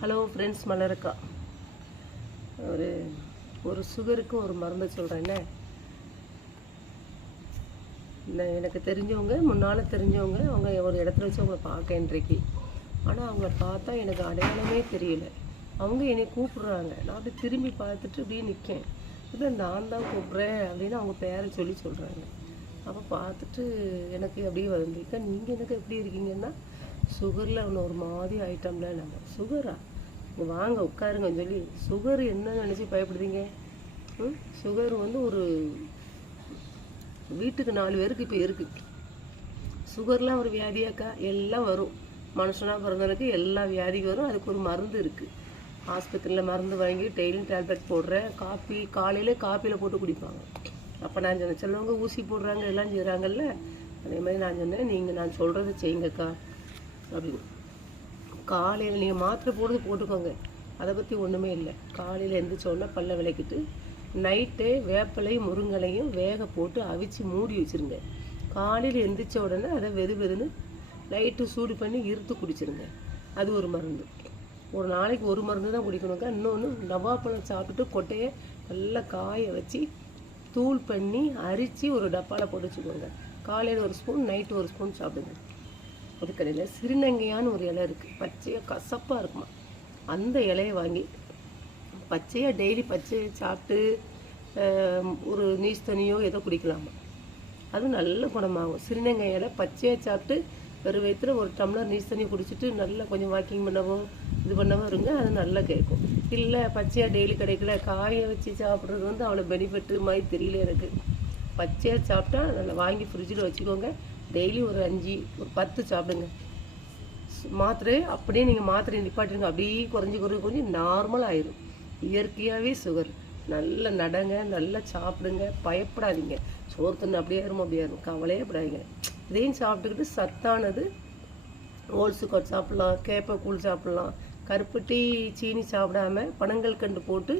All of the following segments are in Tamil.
Hello friends, மலருக்கா. ஒரு ஒரு சுகருக்கு ஒரு மருந்து சொல்கிறேன்னே. எனக்கு தெரிஞ்சவங்க, முன்னால் தெரிஞ்சவங்க, அவங்க ஒரு இடத்துல வச்சு அவங்கள பார்க்க இன்றைக்கு. ஆனால் அவங்கள பார்த்தா எனக்கு அடையாளமே தெரியல. அவங்க என்னை கூப்பிட்றாங்க. நான் அப்படி திரும்பி பார்த்துட்டு அப்படியே நிற்கேன். இல்லை, நான் தான் கூப்பிட்றேன் அப்படின்னு அவங்க பேரை சொல்கிறாங்க. அப்போ பார்த்துட்டு எனக்கு அப்படியே வந்துருக்கா. நீங்கள் எனக்கு எப்படி இருக்கீங்கன்னா, சுகரில் ஒன்று ஒரு மாதிரி ஐட்டம்ல நம்ம சுகரா, இங்கே வாங்க உட்காருங்கன்னு சொல்லி. சுகர் என்ன நினச்சி பயப்படுறீங்க? சுகர் வந்து ஒரு வீட்டுக்கு 4 பேருக்கு இப்போ இருக்குது. சுகர்லாம் ஒரு வியாதியாக்கா? எல்லாம் வரும். மனுஷனாக பிறந்தவனுக்கு எல்லா வியாதிக்கும் வரும். அதுக்கு ஒரு மருந்து இருக்குது. ஆஸ்பத்திரியில் மருந்து வாங்கி டெய்லியும் டேப்லெட் போடுறேன். காலையில் காப்பியில் போட்டு குடிப்பாங்க. அப்போ நான் சொன்னேன், சிலவங்க ஊசி போடுறாங்க, எல்லாம் செய்கிறாங்கல்ல. அதே மாதிரி நான் சொன்னேன், நான் சொல்கிறத செய்யுங்கக்கா அப்படின்னு. காலையில் நீங்கள் மாத்திரை போட்டுக்கோங்க, அதை பற்றி ஒன்றுமே இல்லை. காலையில் எழுந்திரிச்சோடனே பல்ல விளக்கிட்டு நைட்டே வேப்பலையும் முருங்கலையும் வேக போட்டு அவிச்சு மூடி வச்சுருங்க. காலையில் எழுந்திரிச்ச உடனே அதை வெதுன்னு லைட்டு சூடு பண்ணி இருத்து குடிச்சிருங்க. அது ஒரு மருந்து. ஒரு நாளைக்கு ஒரு மருந்து தான் குடிக்கணுக்கா. இன்னொன்று, நவாப்பழம் சாப்பிட்டுட்டு கொட்டையை நல்லா காய வச்சு தூள் பண்ணி அரித்து ஒரு டப்பாவில் போட்டு வச்சுக்கோங்க. காலையில் ஒரு ஸ்பூன், நைட்டு ஒரு ஸ்பூன் சாப்பிடுங்க. அதுக்கடையில் சிறுநங்கையான்னு ஒரு இலை இருக்குது. பச்சையாக கசப்பாக இருக்குமா. அந்த இலையை வாங்கி பச்சையாக டெய்லி பச்சையை சாப்பிட்டு ஒரு நீஸ் தண்ணியோ ஏதோ குடிக்கலாமா. அது நல்ல குணமாகும். சிறுநங்கை இலை பச்சையாக சாப்பிட்டு வெறும் வயிற்றுல ஒரு டம்ளர் நீஸ் தண்ணி குடிச்சிட்டு நல்லா கொஞ்சம் வாக்கிங் பண்ணவோ இது பண்ணவோ இருங்க. அது நல்லா கேட்கும். இல்லை, பச்சையாக டெய்லி கிடைக்கல, காய வச்சு சாப்பிட்றது வந்து அவ்வளோ பெனிஃபிட்டு மாதிரி தெரியல எனக்கு. பச்சையாக சாப்பிட்டா நல்லா வாங்கி ஃப்ரிட்ஜில் வச்சுக்கோங்க. டெய்லி ஒரு 5 ஒரு 10 சாப்பிடுங்க. மாத்திரை அப்படியே நீங்கள் மாத்திரை நிப்பாட்டுங்க. அப்படியே குறைஞ்சி நார்மல் ஆயிரும். இயற்கையாகவே சுகர். நல்லா நடங்க, நல்லா சாப்பிடுங்க, பயப்படாதீங்க. சோறு தண்ணி அப்படியே ஏறும், கவலையே படாதீங்க. இதையும் சாப்பிட்டுக்கிட்டு சத்தானது ஓல்சுக்காட் சாப்பிட்லாம், கேப்பை கூழ் சாப்பிட்லாம். கருப்பட்டி சீனி சாப்பிடாம பனங்கள் கண்டு போட்டு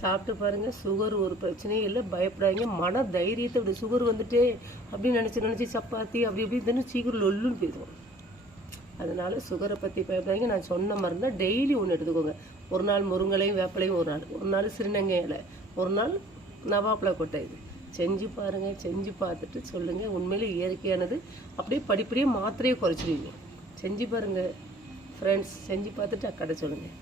சாப்பிட்டு பாருங்கள். சுகர் ஒரு பிரச்சனையும் இல்லை, பயப்படாதீங்க. மன தைரியத்தை இப்படி சுகர் வந்துட்டே அப்படின்னு நினச்சி சப்பாத்தி அப்படி இப்படி சீக்கிரம் லொல்லுன்னு போயிடுவோம். அதனால் சுகரை பற்றி பயப்படாதீங்க. நான் சொன்ன மருந்தை டெய்லி ஒன்று எடுத்துக்கோங்க. ஒரு நாள் முருங்கலையும் வேப்பலையும், ஒரு நாள் சிறுநங்கை இலை, ஒரு நாள் நவாப்பழ கொட்டை. இது செஞ்சு பாருங்கள். செஞ்சு பார்த்துட்டு சொல்லுங்கள். உண்மையிலே இயற்கையானது. அப்படியே படிப்படியே மாத்திரையை குறைச்சிடுவீங்க. செஞ்சு பாருங்கள் ஃப்ரெண்ட்ஸ். செஞ்சு பார்த்துட்டு அக்கடை சொல்லுங்கள்.